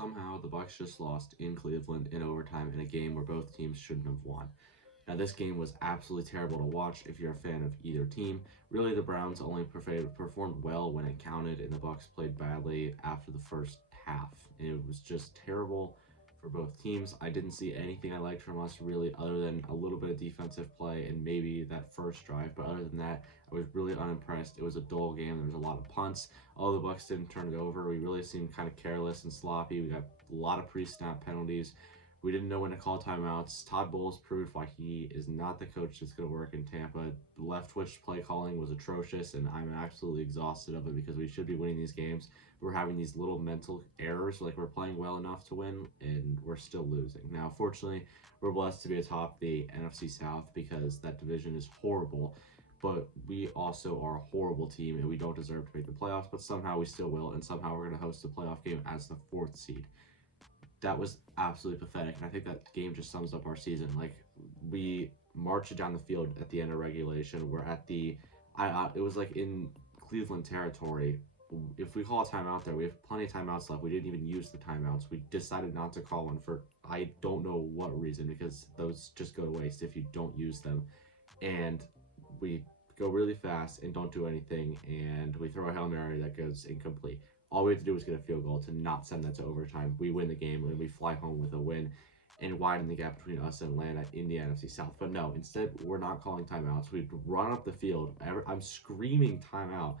Somehow, the Bucs just lost in Cleveland in overtime in a game where both teams shouldn't have won. Now, this game was absolutely terrible to watch if you're a fan of either team. Really, the Browns only performed well when it counted, and the Bucs played badly after the first half. And it was just terrible for both teams. I didn't see anything I liked from us really, other than a little bit of defensive play and maybe that first drive. But other than that, I was really unimpressed. It was a dull game. There was a lot of punts. All the Bucs didn't turn it over. We really seemed kind of careless and sloppy. We got a lot of pre-snap penalties. We didn't know when to call timeouts. Todd Bowles proved why he is not the coach that's going to work in Tampa. The left twitch play calling was atrocious, and I'm absolutely exhausted of it because we should be winning these games. We're having these little mental errors, like we're playing well enough to win, and we're still losing. Now, fortunately, we're blessed to be atop the NFC South because that division is horrible, but we also are a horrible team, and we don't deserve to make the playoffs, but somehow we still will, and somehow we're going to host a playoff game as the 4th seed. That was absolutely pathetic, and I think that game just sums up our season. Like, we marched down the field at the end of regulation. We're at the, it was like in Cleveland territory. If we call a timeout there, we have plenty of timeouts left. We didn't even use the timeouts. We decided not to call one for I don't know what reason, because those just go to waste if you don't use them. And we go really fast and don't do anything, and we throw a Hail Mary that goes incomplete. All we have to do is get a field goal to not send that to overtime. We win the game, and we fly home with a win and widen the gap between us and Atlanta in the NFC South. But no, instead, we're not calling timeouts. We run up the field. I'm screaming timeout,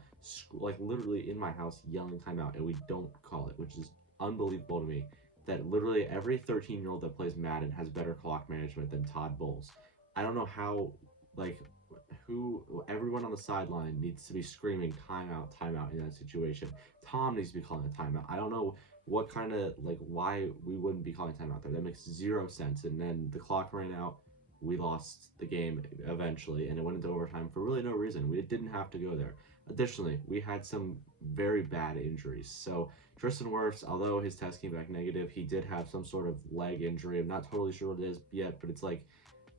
like literally in my house, yelling timeout, and we don't call it, which is unbelievable to me. That literally every 13-year-old that plays Madden has better clock management than Todd Bowles. I don't know how, everyone on the sideline needs to be screaming timeout in that situation. Tom needs to be calling a timeout. I don't know what kind of, why we wouldn't be calling timeout there. That makes zero sense. And then the clock ran out. We lost the game eventually, and it went into overtime for really no reason. We didn't have to go there. Additionally, we had some very bad injuries. So Tristan Wirfs, although his test came back negative, he did have some sort of leg injury. I'm not totally sure what it is yet, but it's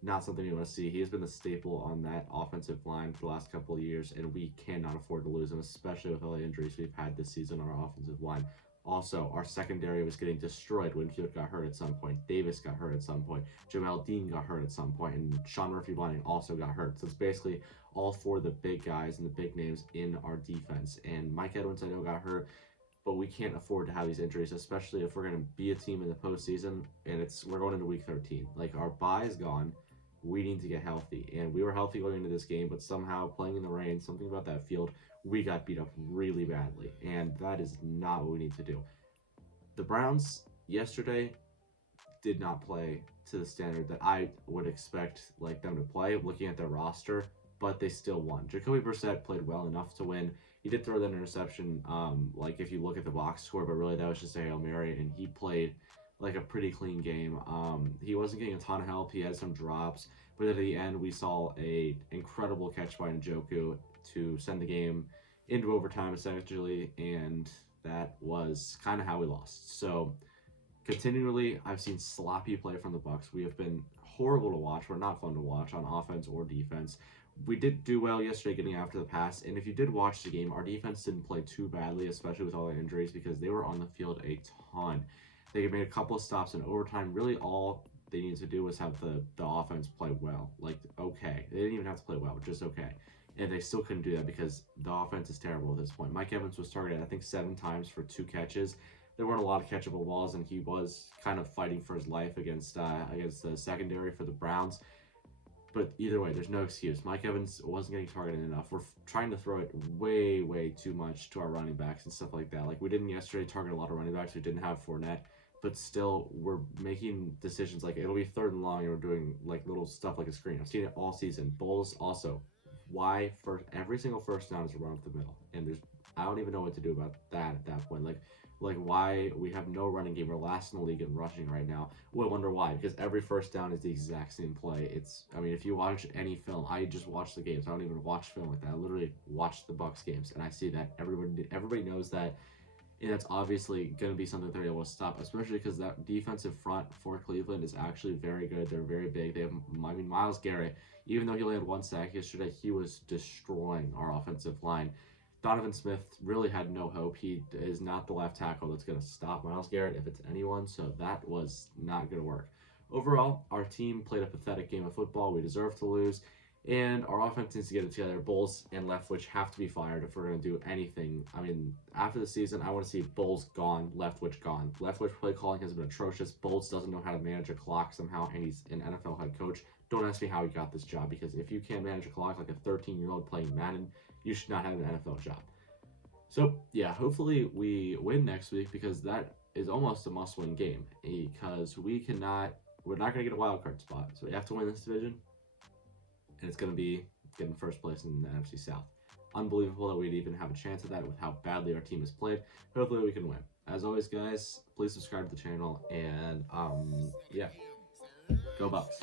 not something you want to see. He has been the staple on that offensive line for the last couple of years, and we cannot afford to lose him, especially with all the injuries we've had this season on our offensive line. Also, our secondary was getting destroyed. Winfield got hurt at some point. Davis got hurt at some point. Jamel Dean got hurt at some point, and Sean Murphy-Bunting also got hurt. So it's basically all 4 of the big guys and the big names in our defense. And Mike Edwards, I know, got hurt, but we can't afford to have these injuries, especially if we're going to be a team in the postseason, and we're going into week 13. Our bye is gone. We need to get healthy, and we were healthy going into this game, but somehow playing in the rain, something about that field, we got beat up really badly, and that is not what we need to do. The Browns yesterday did not play to the standard that I would expect them to play, looking at their roster, but they still won. Jacoby Brissett played well enough to win. He did throw that interception, if you look at the box score, but really that was just a Hail Mary, and he played a pretty clean game. He wasn't getting a ton of help. He had some drops, but at the end we saw a incredible catch by Njoku to send the game into overtime essentially, and that was kind of how we lost. So continually, I've seen sloppy play from the Bucs. We have been horrible to watch. We're not fun to watch on offense or defense. We did do well yesterday getting after the pass, and if you did watch the game, our defense didn't play too badly, especially with all the injuries, because they were on the field a ton. They made a couple of stops in overtime. Really, all they needed to do was have the offense play well. Okay. They didn't even have to play well, just okay. And they still couldn't do that because the offense is terrible at this point. Mike Evans was targeted, I think, 7 times for 2 catches. There weren't a lot of catchable balls, and he was kind of fighting for his life against the secondary for the Browns. But either way, there's no excuse. Mike Evans wasn't getting targeted enough. We're trying to throw it way, way too much to our running backs and stuff like that. We didn't yesterday target a lot of running backs. We didn't have Fournette. But still, we're making decisions it'll be 3rd and long, and we're doing little stuff like a screen. I've seen it all season. Bowles also. Why every single first down is a run up the middle, and I don't even know what to do about that at that point. Why we have no running game. We're last in the league in rushing right now. Well, I wonder why, because every first down is the exact same play. If you watch any film, I just watch the games. I don't even watch film like that. I literally watch the Bucs games, and I see that everybody knows that. And that's obviously going to be something they're able to stop, especially because that defensive front for Cleveland is actually very good. They're very big. They have, Myles Garrett, even though he only had 1 sack yesterday, he was destroying our offensive line. Donovan Smith really had no hope. He is not the left tackle that's going to stop Myles Garrett if it's anyone, so that was not going to work. Overall, our team played a pathetic game of football. We deserve to lose, and our offense needs to get it together. Bowles and Leftwich have to be fired if we're going to do anything. I mean, after the season, I want to see Bowles gone, Leftwich gone. Leftwich play calling has been atrocious. Bowles doesn't know how to manage a clock somehow, and he's an NFL head coach. Don't ask me how he got this job, because if you can't manage a clock like a 13-year-old playing Madden, you should not have an NFL job. So, yeah, hopefully we win next week, because that is almost a must-win game, because we're not going to get a wild card spot. So we have to win this division, and it's going to be getting first place in the NFC South. Unbelievable that we'd even have a chance at that with how badly our team has played. Hopefully we can win. As always, guys, please subscribe to the channel, and yeah, go Bucs.